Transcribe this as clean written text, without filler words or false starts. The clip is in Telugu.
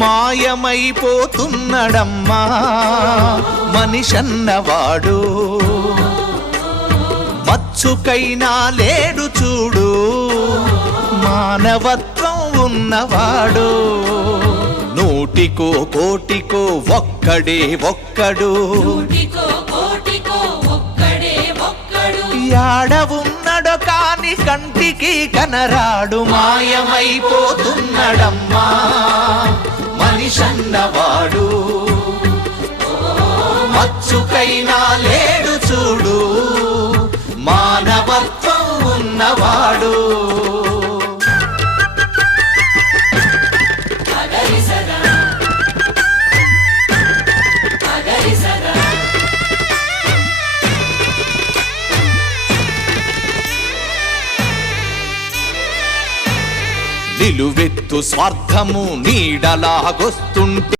మాయమైపోతున్నడమ్మా మనిషన్నవాడు, మచ్చుకైనా లేడు చూడు మానవత్వం ఉన్నవాడు. నూటికో కోటికో ఒక్కడే ఒక్కడు, యాడ ఉన్నడో కాని కంటికి కనరాడు. మాయమైపోతున్నడమ్మా మనిషన్నవాడు, మచ్చుకైనా లేడు చూడు మానవత్వం ఉన్నవాడు. నిలువెత్తు స్వార్థము నీడలాగొస్తుంటే